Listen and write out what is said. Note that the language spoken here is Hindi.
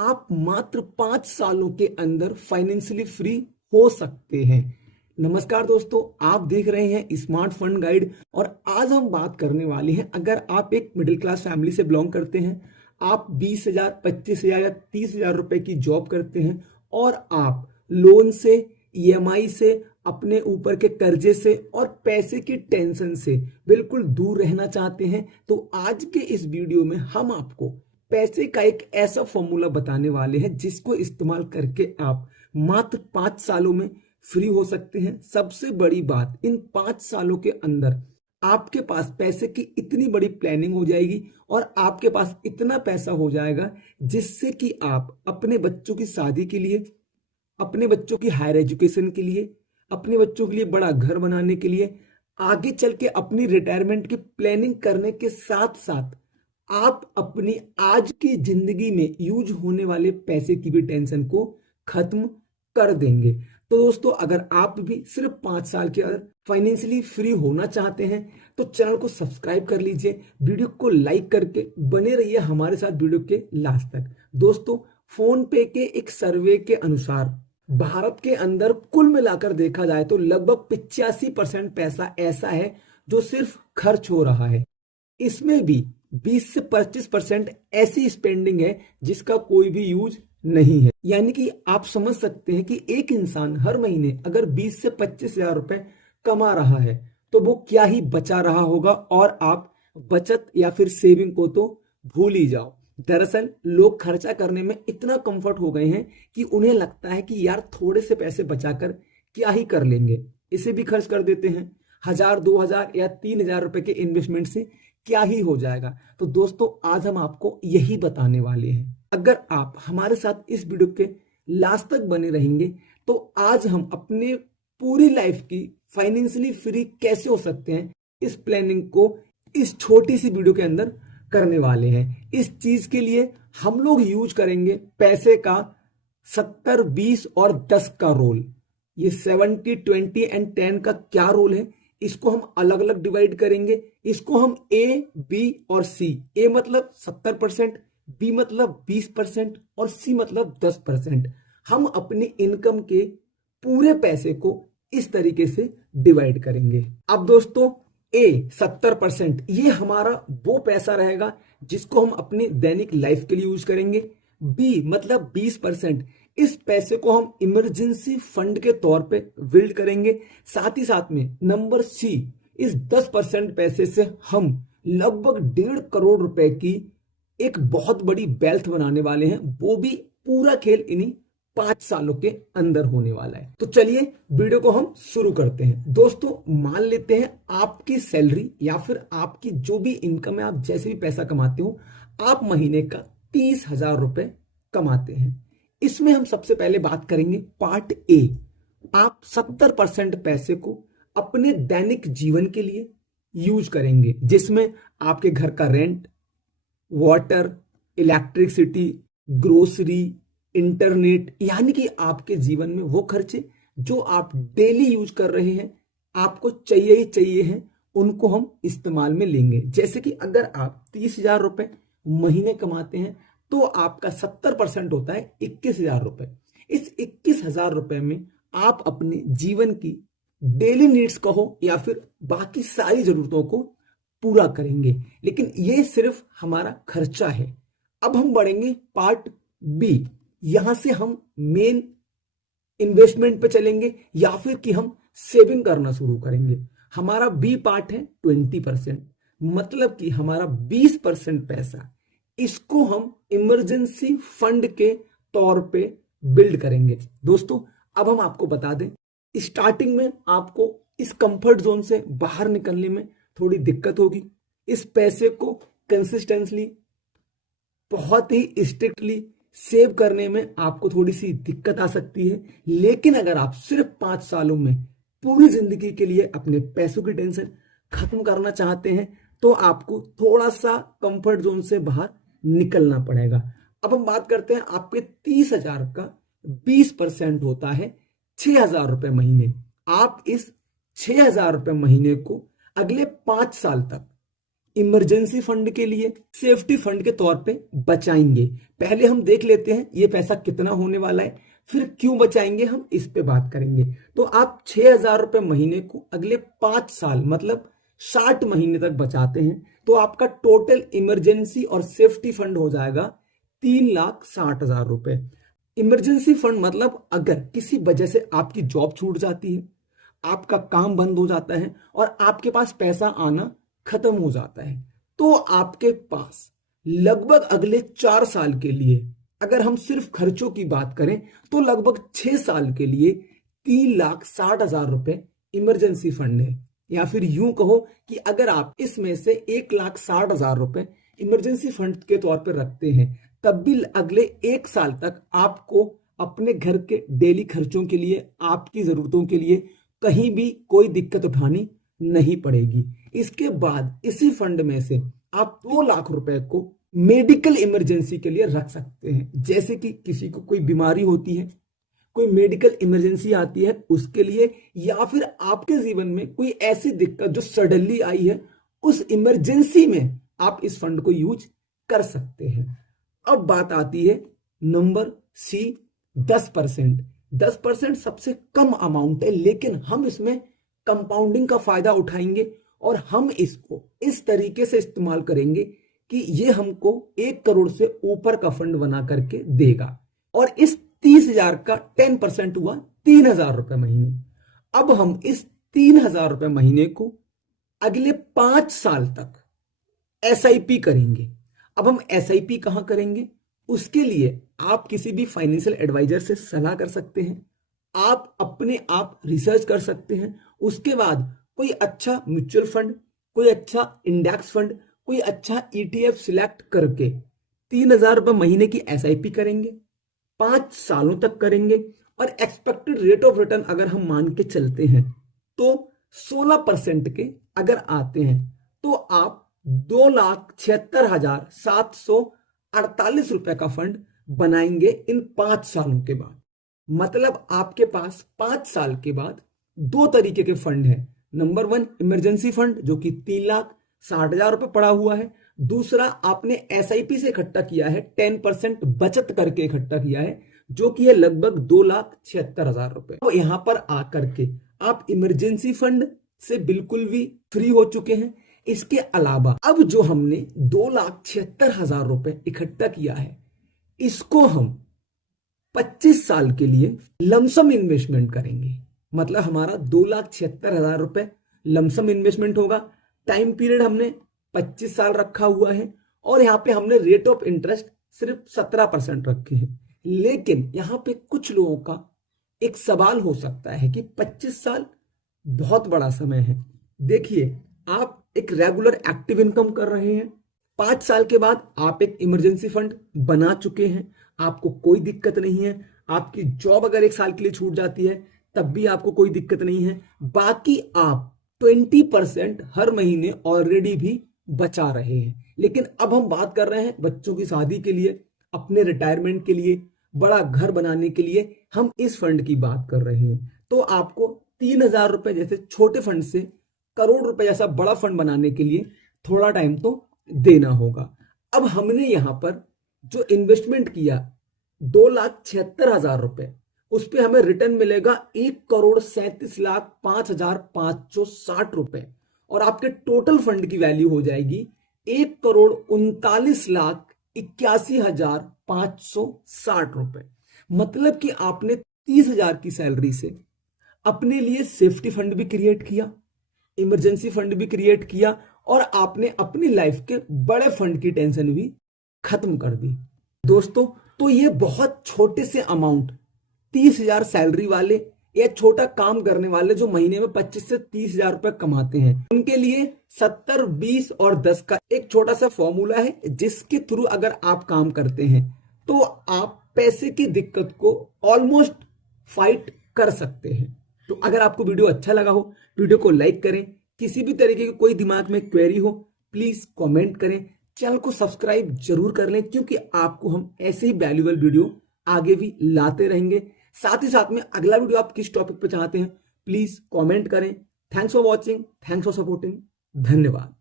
आप मात्र 5 सालों के अंदर फाइनेंशियली फ्री हो सकते हैं। नमस्कार दोस्तों, आप देख रहे हैं स्मार्ट फंड गाइड और आज हम बात करने वाले हैं, अगर आप एक मिडिल क्लास फैमिली से बिलोंग करते हैं, आप 20,000, 25,000 या 30,000 रुपए की जॉब करते हैं और आप लोन से, ईएमआई से, अपने ऊपर के कर्जे से और पैसे की टेंशन से बिल्कुल दूर रहना चाहते हैं, तो आज के इस वीडियो में हम आपको पैसे का एक ऐसा फॉर्मूला बताने वाले हैं जिसको इस्तेमाल करके आप मात्र 5 सालों में फ्री हो सकते हैं। सबसे बड़ी बात, इन 5 सालों के अंदर आपके पास पैसे की इतनी बड़ी प्लानिंग हो जाएगी और आपके पास इतना पैसा हो जाएगा जिससे कि आप अपने बच्चों की शादी के लिए, अपने बच्चों की हायर एजुकेशन के लिए, अपने बच्चों के लिए बड़ा घर बनाने के लिए, आगे चल के अपनी रिटायरमेंट की प्लानिंग करने के साथ साथ आप अपनी आज की जिंदगी में यूज होने वाले पैसे की भी टेंशन को खत्म कर देंगे। तो दोस्तों, अगर आप भी सिर्फ 5 साल के अंदर फाइनेंशियली फ्री होना चाहते हैं तो चैनल को सब्सक्राइब कर लीजिए, वीडियो को लाइक करके बने रहिए हमारे साथ वीडियो के लास्ट तक। दोस्तों, फोन पे के एक सर्वे के अनुसार भारत के अंदर कुल मिलाकर देखा जाए तो लगभग 85% पैसा ऐसा है जो सिर्फ खर्च हो रहा है। इसमें भी 20 से 25% ऐसी स्पेंडिंग है जिसका कोई भी यूज नहीं है। यानी कि आप समझ सकते हैं कि एक इंसान हर महीने अगर 20 से 25,000 रुपए कमा रहा है तो वो क्या ही बचा रहा होगा, और आप बचत या फिर सेविंग को तो भूल ही जाओ। दरअसल लोग खर्चा करने में इतना कंफर्ट हो गए हैं कि उन्हें लगता है कि यार थोड़े से पैसे बचाकर क्या ही कर लेंगे, इसे भी खर्च कर देते हैं। 1,000, 2,000 या 3,000 रुपए के इन्वेस्टमेंट से क्या ही हो जाएगा। तो दोस्तों, आज हम आपको यही बताने वाले हैं। अगर आप हमारे साथ इस वीडियो के लास्ट तक बने रहेंगे तो आज हम अपने पूरी लाइफ की फाइनेंशियली फ्री कैसे हो सकते हैं, इस प्लानिंग को इस छोटी सी वीडियो के अंदर करने वाले हैं। इस चीज के लिए हम लोग यूज करेंगे पैसे का 70, 20 और 10 का रोल। ये 70, 20 एंड 10 का क्या रोल है, इसको हम अलग अलग डिवाइड करेंगे। इसको हम ए, बी और सी, ए मतलब 70%, बी मतलब 20% और सी मतलब 10%। हम अपनी इनकम के पूरे पैसे को इस तरीके से डिवाइड करेंगे। अब दोस्तों, ए 70% ये हमारा वो पैसा रहेगा जिसको हम अपनी दैनिक लाइफ के लिए यूज करेंगे। बी मतलब 20%, इस पैसे को हम इमरजेंसी फंड के तौर पे बिल्ड करेंगे। साथ ही साथ में नंबर सी, इस 10% पैसे से हम लगभग 1.5 करोड़ रुपए की एक बहुत बड़ी वेल्थ बनाने वाले हैं। वो भी पूरा खेल इन्हीं 5 सालों के अंदर होने वाला है। तो चलिए वीडियो को हम शुरू करते हैं। दोस्तों, मान लेते हैं आपकी सैलरी या फिर आपकी जो भी इनकम है, आप जैसे भी पैसा कमाते हो, आप महीने का 30,000 रुपए कमाते हैं। इसमें हम सबसे पहले बात करेंगे पार्ट ए। आप 70% पैसे को अपने दैनिक जीवन के लिए यूज करेंगे, जिसमें आपके घर का rent, water, electricity, grocery, internet, यानी कि आपके जीवन में वो खर्चे जो आप डेली यूज कर रहे हैं, आपको चाहिए ही चाहिए हैं, उनको हम इस्तेमाल में लेंगे। जैसे कि अगर आप 30,000 रुपए महीने कमाते हैं तो आपका 70% होता है 21,000 रुपए। इस 21,000 रुपए में आप अपने जीवन की डेली नीड्स कहो या फिर बाकी सारी जरूरतों को पूरा करेंगे। लेकिन ये सिर्फ हमारा खर्चा है। अब हम बढ़ेंगे पार्ट बी। यहां से हम मेन इन्वेस्टमेंट पे चलेंगे या फिर कि हम सेविंग करना शुरू करेंगे। हमारा बी पार्ट है 20%, मतलब कि हमारा 20% पैसा, इसको हम इमरजेंसी फंड के तौर पे बिल्ड करेंगे। दोस्तों, अब हम आपको बता दें, स्टार्टिंग में आपको इस कंफर्ट जोन से बाहर निकलने में थोड़ी दिक्कत होगी। इस पैसे को कंसिस्टेंटली, बहुत ही स्ट्रिक्टली सेव करने में आपको थोड़ी सी दिक्कत आ सकती है। लेकिन अगर आप सिर्फ 5 सालों में पूरी जिंदगी के लिए अपने पैसों की टेंशन खत्म करना चाहते हैं तो आपको थोड़ा सा कंफर्ट जोन से बाहर निकलना पड़ेगा। अब हम बात करते हैं आपके 30,000 का 20% होता है 6,000 रुपए महीने। आप इस 6,000 रुपए महीने को अगले 5 साल तक इमरजेंसी फंड के लिए, सेफ्टी फंड के तौर पे बचाएंगे। पहले हम देख लेते हैं ये पैसा कितना होने वाला है, फिर क्यों बचाएंगे हम इस पे बात करेंगे। तो आप 6,000 रुपए महीने को अगले 5 साल मतलब 60 महीने तक बचाते हैं तो आपका टोटल इमरजेंसी और सेफ्टी फंड हो जाएगा 3,60,000 रुपए। इमरजेंसी फंड मतलब अगर किसी वजह से आपकी जॉब छूट जाती है, आपका काम बंद हो जाता है और आपके पास पैसा आना खत्म हो जाता है, तो आपके पास लगभग अगले 4 साल के लिए, अगर हम सिर्फ खर्चों की बात करें तो लगभग 6 साल के लिए 3,60,000 रुपए इमरजेंसी फंड है। या फिर यूं कहो कि अगर आप इसमें से 1,60,000 रुपए इमरजेंसी फंड के तौर पर रखते हैं, तब भी अगले 1 साल तक आपको अपने घर के डेली खर्चों के लिए, आपकी जरूरतों के लिए कहीं भी कोई दिक्कत उठानी नहीं पड़ेगी। इसके बाद इसी फंड में से आप 2 लाख रुपए को मेडिकल इमरजेंसी के लिए रख सकते हैं। जैसे कि किसी को कोई बीमारी होती है, कोई मेडिकल इमरजेंसी आती है उसके लिए, या फिर आपके जीवन में कोई ऐसी दिक्कत जो सडनली आई है, उस इमरजेंसी में आप इस फंड को यूज कर सकते हैं। अब बात आती है नंबर सी, 10%। 10% सबसे कम अमाउंट है, लेकिन हम इसमें कंपाउंडिंग का फायदा उठाएंगे और हम इसको इस तरीके से इस्तेमाल करेंगे कि ये हमको 1 करोड़ से ऊपर का फंड बना करके देगा। और इस 30,000 का 10% हुआ 3,000 रुपए महीने। अब हम इस 3,000 रुपए महीने को अगले 5 साल तक SIP करेंगे। अब हम SIP कहां करेंगे, उसके लिए आप किसी भी फाइनेंशियल एडवाइजर से सलाह कर सकते हैं, आप अपने आप रिसर्च कर सकते हैं। उसके बाद कोई अच्छा म्यूचुअल फंड, कोई अच्छा इंडेक्स फंड, कोई अच्छा ETF सिलेक्ट करके 3,000 रुपए महीने की SIP करेंगे, 5 सालों तक करेंगे और एक्सपेक्टेड रेट ऑफ रिटर्न अगर हम मान के चलते हैं तो 16% के अगर आते हैं तो आप 2,76,748 रुपए का फंड बनाएंगे इन 5 सालों के बाद। मतलब आपके पास 5 साल के बाद 2 तरीके के फंड हैं। नंबर 1 इमरजेंसी फंड जो कि 3,60,000 रुपए पड़ा हुआ है। दूसरा आपने SIP से इकट्ठा किया है, 10% बचत करके इकट्ठा किया है, जो कि है लगभग 2,76,000 रुपए। तो यहां पर आकर के आप इमरजेंसी फंड से बिल्कुल भी फ्री हो चुके हैं। इसके अलावा अब जो हमने 2,76,000 रुपए इकट्ठा किया है, इसको हम 25 साल के लिए लमसम इन्वेस्टमेंट करेंगे। मतलब हमारा 2,76,000 रुपए लमसम इन्वेस्टमेंट होगा। टाइम पीरियड हमने 25 साल रखा हुआ है और यहां पे हमने रेट ऑफ इंटरेस्ट सिर्फ 17% रखे हैं। लेकिन यहां पे कुछ लोगों का एक सवाल हो सकता है कि 25 साल बहुत बड़ा समय है। देखिए, आप एक रेगुलर एक्टिव इनकम कर रहे हैं, 5 साल के बाद आप एक इमरजेंसी फंड बना चुके हैं, आपको कोई दिक्कत नहीं है। आपकी जॉब अगर 1 साल के लिए छूट जाती है तब भी आपको कोई दिक्कत नहीं है। बाकी आप 20% हर महीने ऑलरेडी भी बचा रहे हैं। लेकिन अब हम बात कर रहे हैं बच्चों की शादी के लिए, अपने रिटायरमेंट के लिए, बड़ा घर बनाने के लिए हम इस फंड की बात कर रहे हैं। तो आपको 3,000 रुपए जैसे छोटे फंड से करोड़ रुपए जैसा बड़ा फंड बनाने के लिए थोड़ा टाइम तो देना होगा। अब हमने यहां पर जो इन्वेस्टमेंट किया 2,76,000 रुपए, उस पर हमें रिटर्न मिलेगा 1,37,05,560 रुपए और आपके टोटल फंड की वैल्यू हो जाएगी 1,39,81,560 रुपए। मतलब कि आपने 30,000 की सैलरी से अपने लिए सेफ्टी फंड भी क्रिएट किया, इमरजेंसी फंड भी क्रिएट किया और आपने अपनी लाइफ के बड़े फंड की टेंशन भी खत्म कर दी। दोस्तों, तो ये बहुत छोटे से अमाउंट 30,000 सैलरी वाले या छोटा काम करने वाले जो महीने में 25 से 30,000 रुपए कमाते हैं, उनके लिए 70, 20 और 10 का एक छोटा सा फॉर्मूला है, जिसके थ्रू अगर आप काम करते हैं तो आप पैसे की दिक्कत को ऑलमोस्ट फाइट कर सकते हैं। तो अगर आपको वीडियो अच्छा लगा हो, वीडियो को लाइक करें। किसी भी तरीके की कोई दिमाग में क्वेरी हो प्लीज कमेंट करें। चैनल को सब्सक्राइब जरूर कर लें, क्योंकि आपको हम ऐसे ही वैल्यूएबल वीडियो आगे भी लाते रहेंगे। साथ ही साथ में अगला वीडियो आप किस टॉपिक पर चाहते हैं प्लीज कमेंट करें। Thanks for watching, thanks for supporting, धन्यवाद।